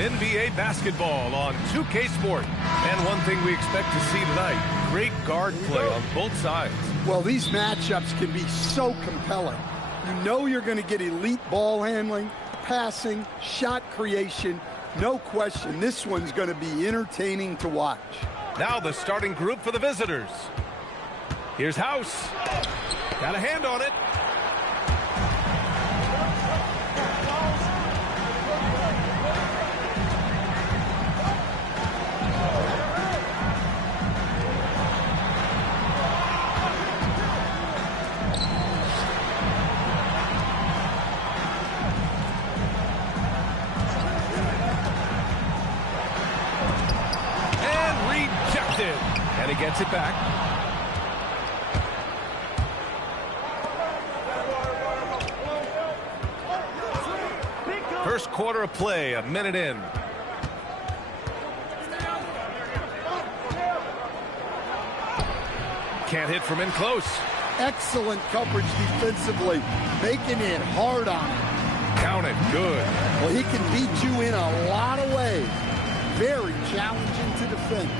NBA basketball on 2K Sport. And one thing we expect to see tonight, great guard play on both sides. Well, these matchups can be so compelling. You know you're going to get elite ball handling, passing, shot creation. No question, this one's going to be entertaining to watch. Now the starting group for the visitors. Here's House. Got a hand on it. And he gets it back. First quarter of play, a minute in. Can't hit from in close. Excellent coverage defensively, making it hard on him. Count it, good. Well, he can beat you in a lot of ways. Very challenging to defend.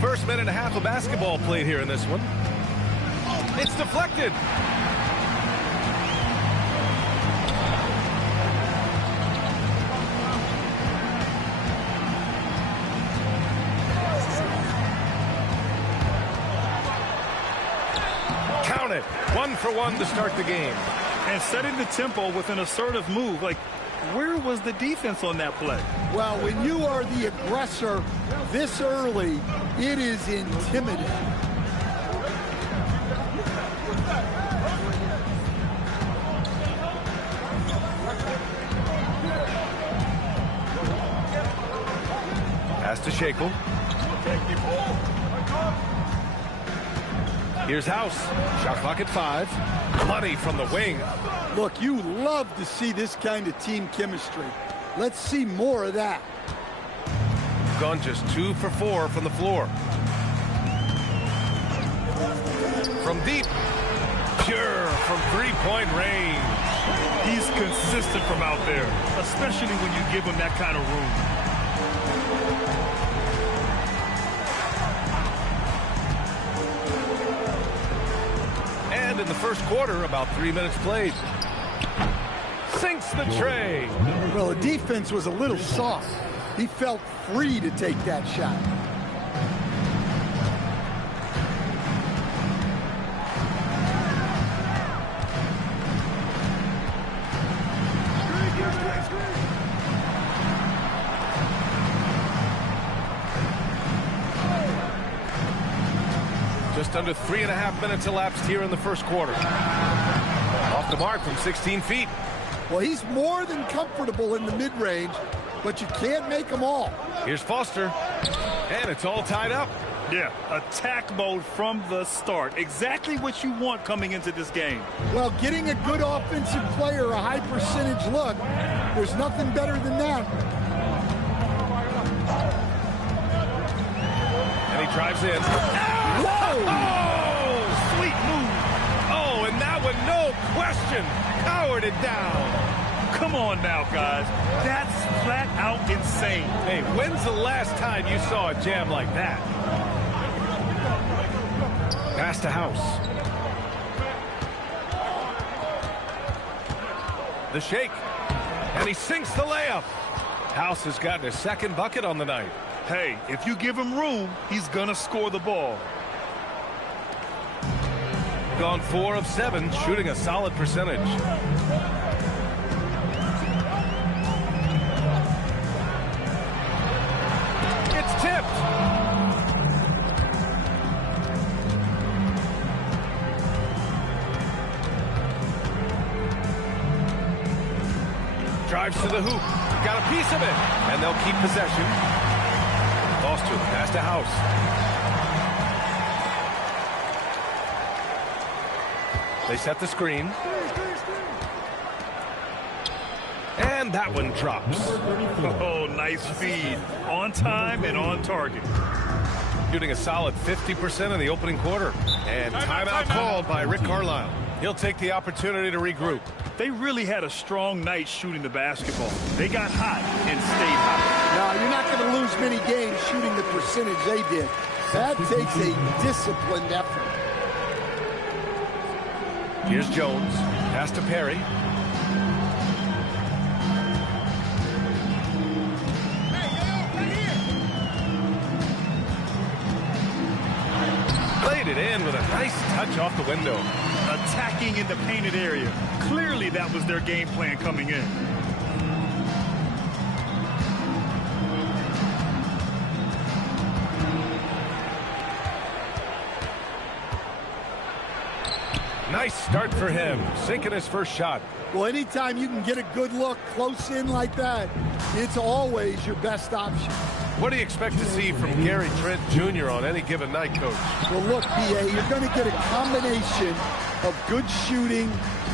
First minute and a half of basketball played here in this one. It's deflected. Count it. 1 for 1 to start the game. And setting the tempo with an assertive move. Like, where was the defense on that play? Well, when you are the aggressor this early, it is intimidating. Pass to Shackle. Here's House. Shot clock at 5. Money from the wing. Look, you love to see this kind of team chemistry. Let's see more of that. Gone just 2 for 4 from the floor. From deep. Pure from three-point range. He's consistent from out there, especially when you give him that kind of room. And in the first quarter, about 3 minutes played. Sinks the tray. Well, the defense was a little soft. He felt free to take that shot. Just under 3.5 minutes elapsed here in the first quarter. Off the mark from 16 feet. Well, he's more than comfortable in the mid-range, but you can't make them all. Here's Foster, and it's all tied up. Yeah, attack mode from the start. Exactly what you want coming into this game. Well, getting a good offensive player a high percentage look, there's nothing better than that. And he drives in. Whoa! Oh, sweet move. Oh, and that one, no question, powered it down. Come on now, guys. That's flat out insane. Hey, when's the last time you saw a jam like that? Pass to House. The shake. And he sinks the layup. House has gotten his second bucket on the night. Hey, if you give him room, he's going to score the ball. Gone 4 of 7, shooting a solid percentage. It's tipped. Drives to the hoop. Got a piece of it. And they'll keep possession. Foster, pass to House. They set the screen. And that one drops. Oh, nice feed. On time and on target. shooting a solid 50% in the opening quarter. And timeout called by Rick Carlisle. He'll take the opportunity to regroup. They really had a strong night shooting the basketball. They got hot and stayed hot. No, you're not going to lose many games shooting the percentage they did. That takes a disciplined effort. Here's Jones. Pass to Perry. Played it in with a nice touch off the window. Attacking in the painted area. Clearly that was their game plan coming in. Nice start for him, sinking his first shot. Well, anytime you can get a good look close in like that, it's always your best option. What do you expect to see from Gary Trent Jr. on any given night, Coach? Well, look, B.A., you're going to get a combination of good shooting,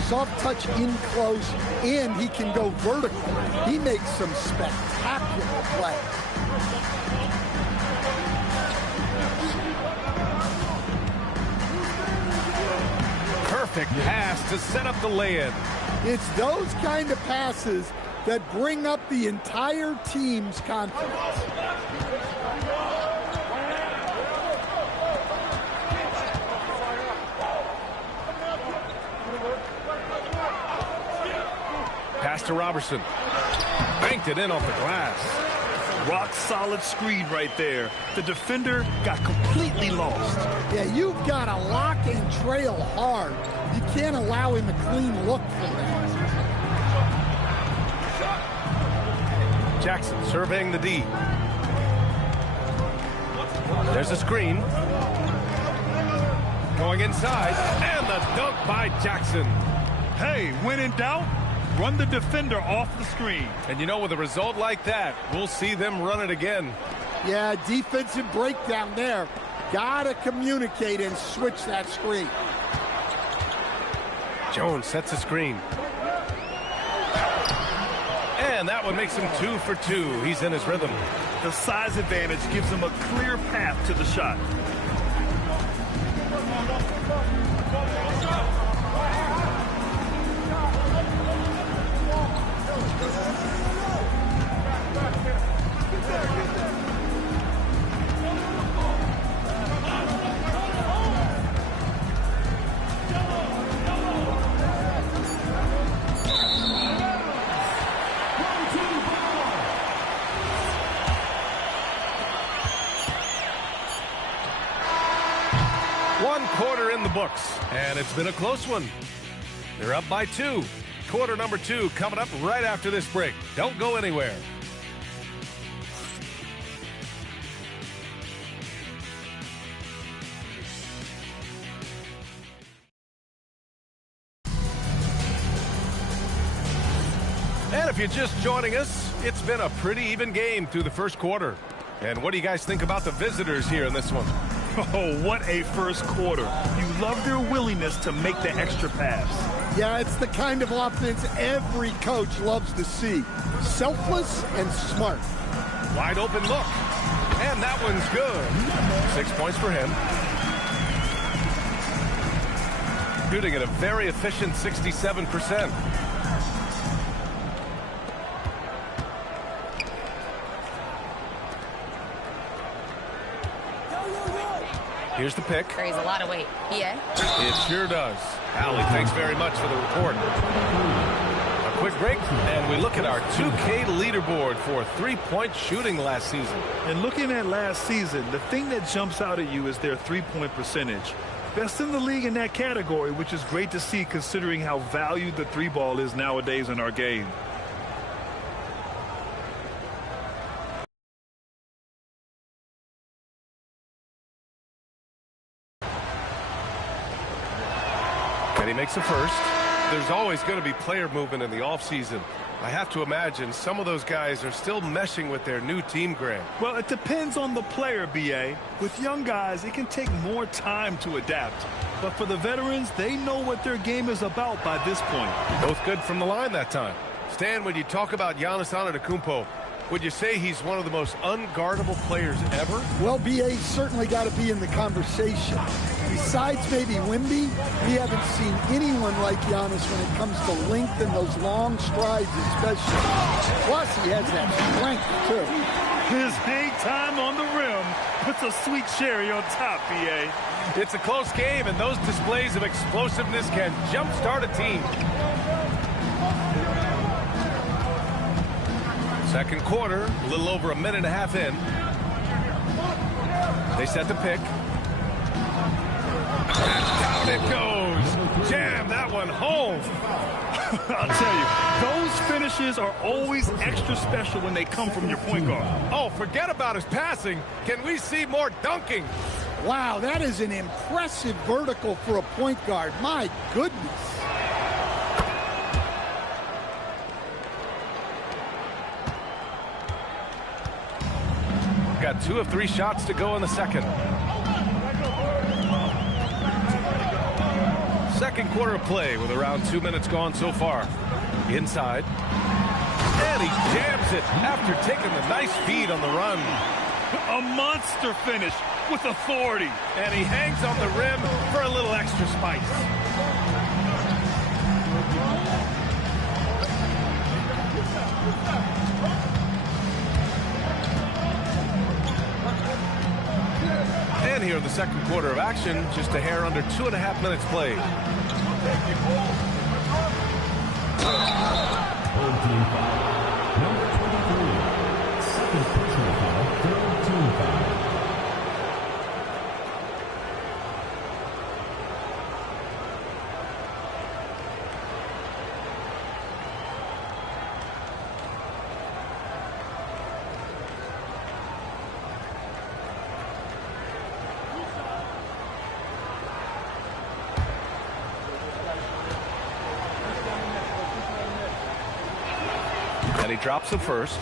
soft touch in close, and he can go vertical. He makes some spectacular plays. Perfect pass to set up the lay-in. It's those kind of passes that bring up the entire team's confidence. Pass to Robertson. Banked it in off the glass. Rock solid screen right there. The defender got completely lost. Yeah, you've got to lock and trail hard. You can't allow him a clean look for that. Jackson surveying the D. There's a screen. Going inside, and the dunk by Jackson. Hey, when in doubt, run the defender off the screen. And you know, with a result like that, we'll see them run it again. Yeah, defensive breakdown there. Gotta communicate and switch that screen. Jones sets a screen. And that one makes him 2 for 2. He's in his rhythm. The size advantage gives him a clear path to the shot. Quarter in the books, and it's been a close one. They're up by 2. Quarter number 2 coming up right after this break. Don't go anywhere. And if you're just joining us, it's been a pretty even game through the first quarter. And what do you guys think about the visitors here in this one? Oh, what a first quarter. You love their willingness to make the extra pass. Yeah, it's the kind of offense every coach loves to see. Selfless and smart. Wide open look. And that one's good. 6 points for him. Shooting at a very efficient 67%. Here's the pick. Carries a lot of weight. Yeah. It sure does. Allie, thanks very much for the report. A quick break, and we look at our 2K leaderboard for three-point shooting last season. And looking at last season, the thing that jumps out at you is their three-point percentage. Best in the league in that category, which is great to see considering how valued the three ball is nowadays in our game. And he makes a first. There's always going to be player movement in the offseason. I have to imagine some of those guys are still meshing with their new team, Grant. Well, it depends on the player, B.A. With young guys, it can take more time to adapt. But for the veterans, they know what their game is about by this point. Both good from the line that time. Stan, when you talk about Giannis Antetokounmpo, Would you say he's one of the most unguardable players ever? Well, B.A.'s certainly got to be in the conversation. Besides maybe Wemby, we haven't seen anyone like Giannis when it comes to length and those long strides especially. Plus, he has that strength, too. His hang time on the rim puts a sweet cherry on top, B.A. It's a close game, and those displays of explosiveness can jumpstart a team. Second quarter, a little over a minute and a half in. They set the pick. And down it goes. Jam that one home. I'll tell you, those finishes are always extra special when they come from your point guard. Oh, forget about his passing. Can we see more dunking? Wow, that is an impressive vertical for a point guard. My goodness. Got 2 of 3 shots to go in the second. Second quarter of play with around 2 minutes gone so far. Inside. And he jams it after taking the nice feed on the run. A monster finish with authority. And he hangs on the rim for a little extra spice. And here in the second quarter of action, just a hair under 2.5 minutes played. Team foul. Number 23. Second personal foul. Third team foul. And he drops the first.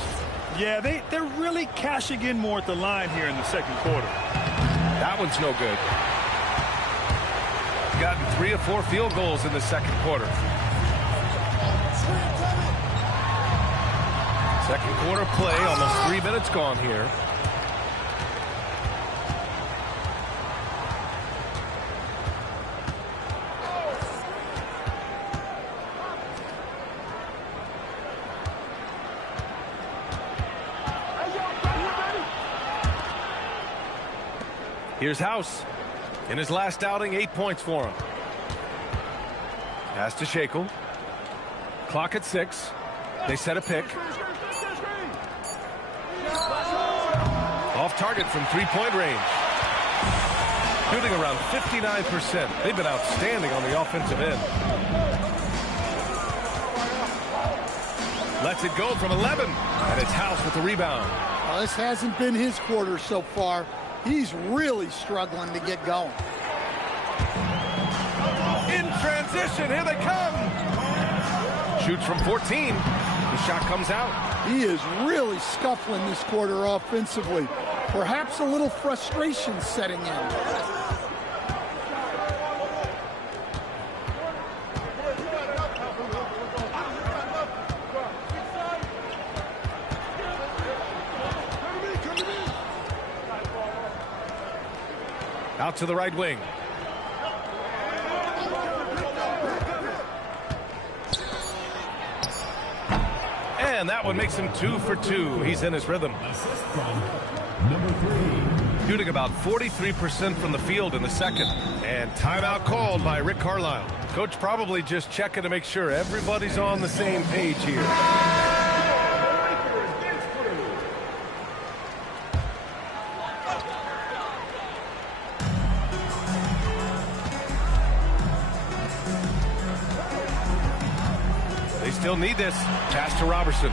Yeah, they're really cashing in more at the line here in the second quarter. That one's no good. Gotten 3 of 4 field goals in the second quarter. Second quarter play, almost 3 minutes gone here. Here's House. In his last outing, 8 points for him. Pass to Shackle. Clock at 6. They set a pick. Off target from 3-point range. Shooting around 59%. They've been outstanding on the offensive end. Lets it go from 11. And it's House with the rebound. Well, this hasn't been his quarter so far. He's really struggling to get going. In transition, here they come. Shoots from 14. The shot comes out. He is really scuffling this quarter offensively. Perhaps a little frustration setting in. Out to the right wing. And that one makes him 2 for 2. He's in his rhythm. Assist from number 3. Shooting about 43% from the field in the second. And timeout called by Rick Carlisle. Coach probably just checking to make sure everybody's on the same page here. They still need this. Pass to Robertson.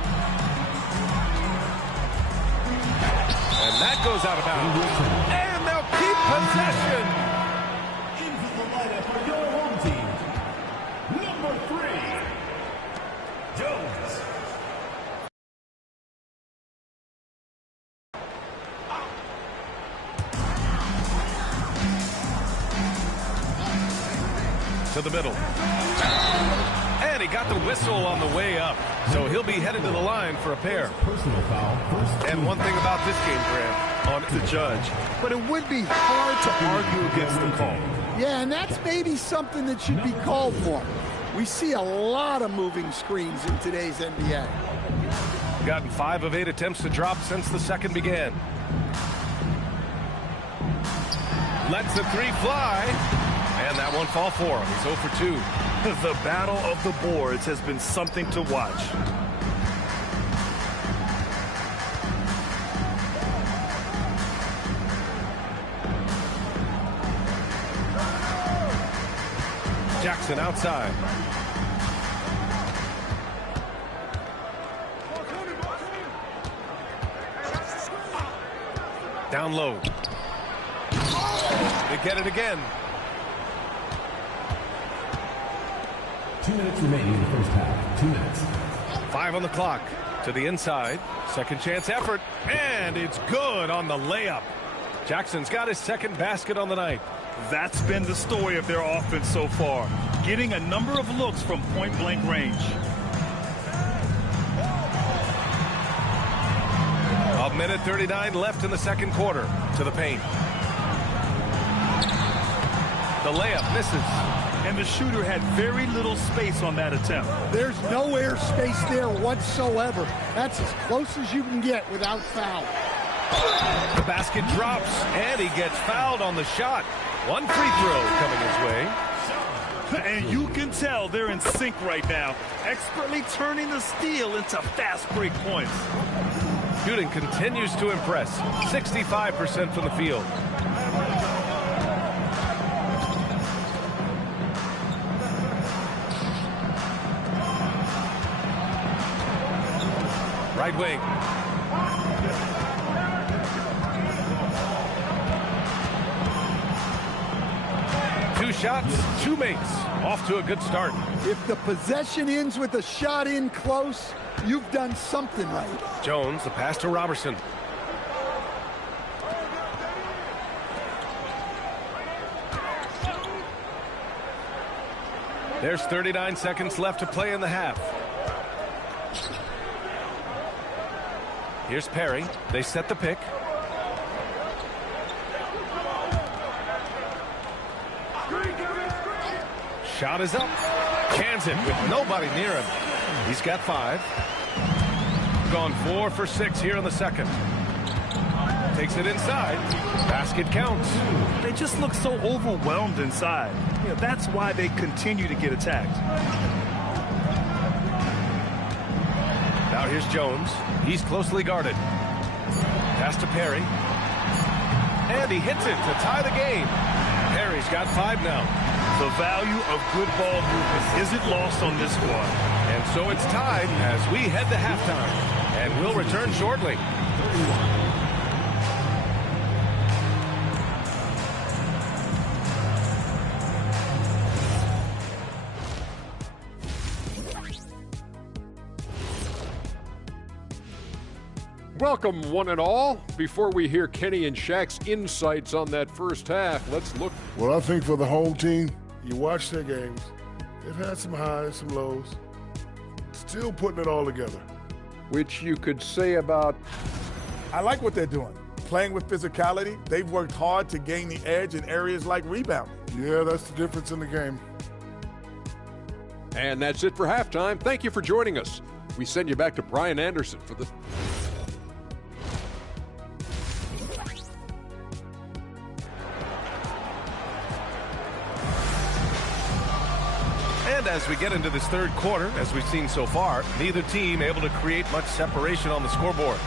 And that goes out of bounds. And they'll keep possession. Into the lineup for your home team. Number 3. Jones. To the middle. And he got the whistle on the way up. So he'll be headed to the line for a pair. Personal foul. And one thing about this game, Grant, On the judge. But it would be hard to argue against the call. Yeah, and that's maybe something that should be called for. We see a lot of moving screens in today's NBA. Gotten 5 of 8 attempts to drop since the second began. Lets the 3 fly. And that one fall for him. He's 0 for 2. The battle of the boards has been something to watch. Jackson outside. Down low. They get it again. 2 minutes remaining in the first half. 2 minutes. 5 on the clock. To the inside. Second chance effort. And it's good on the layup. Jackson's got his second basket on the night. That's been the story of their offense so far. Getting a number of looks from point-blank range. A minute 39 left in the second quarter. To the paint. The layup misses. And the shooter had very little space on that attempt. There's no air space there whatsoever. That's as close as you can get without foul. The basket drops, and he gets fouled on the shot. One free throw coming his way. And you can tell they're in sync right now, expertly turning the steal into fast break points. Shooting continues to impress. 65% from the field. Right wing. Two shots, 2 makes. Off to a good start. If the possession ends with a shot in close, you've done something right. Jones, the pass to Robertson. There's 39 seconds left to play in the half. Here's Perry. They set the pick. Shot is up. Cans it with nobody near him. He's got 5. Gone 4 for 6 here in the second. Takes it inside. Basket counts. They just look so overwhelmed inside. That's why they continue to get attacked. Now here's Jones. He's closely guarded. Pass to Perry. And he hits it to tie the game. Perry's got 5 now. The value of good ball movement isn't lost on this squad. And so it's tied as we head to halftime. And we'll return shortly. Welcome, one and all. Before we hear Kenny and Shaq's insights on that first half, let's look. Well, I think for the home team, you watch their games. They've had some highs, some lows. Still putting it all together. Which you could say about. I like what they're doing. Playing with physicality, they've worked hard to gain the edge in areas like rebounding. Yeah, that's the difference in the game. And that's it for halftime. Thank you for joining us. We send you back to Brian Anderson for the. And as we get into this third quarter, as we've seen so far, neither team able to create much separation on the scoreboard.